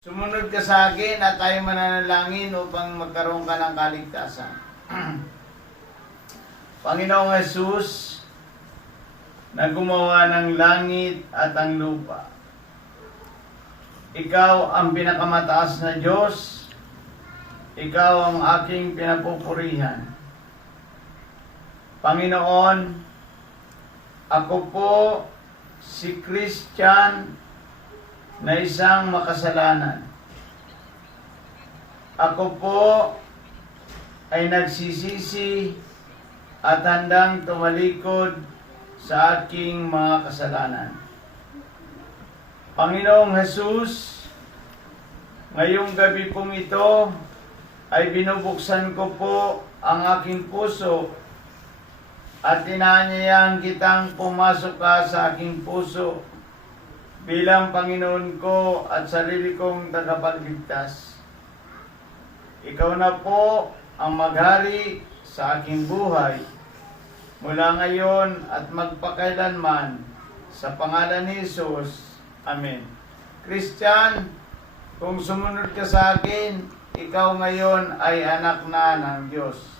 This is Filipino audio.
Sumunod ka sa akin at tayo mananalangin upang magkaroon ka ng kaligtasan. Panginoong Jesus, na gumawa ng langit at ang lupa. Ikaw ang pinakamataas na Diyos. Ikaw ang aking pinapupurihan. Panginoon, ako po si Christian na isang makasalanan. Ako po ay nagsisisi at handang tumalikod sa aking mga kasalanan. Panginoong Jesus, ngayong gabi pong ito ay binubuksan ko po ang aking puso at inaanyayahan kitang pumasok ka sa aking puso bilang Panginoon ko at sarili kong tagapagligtas. Ikaw na po ang maghari sa aking buhay mula ngayon at magpakailanman, sa pangalan ni Jesus. Amen. Christian, kung sumunod ka sa akin, ikaw ngayon ay anak na ng Diyos.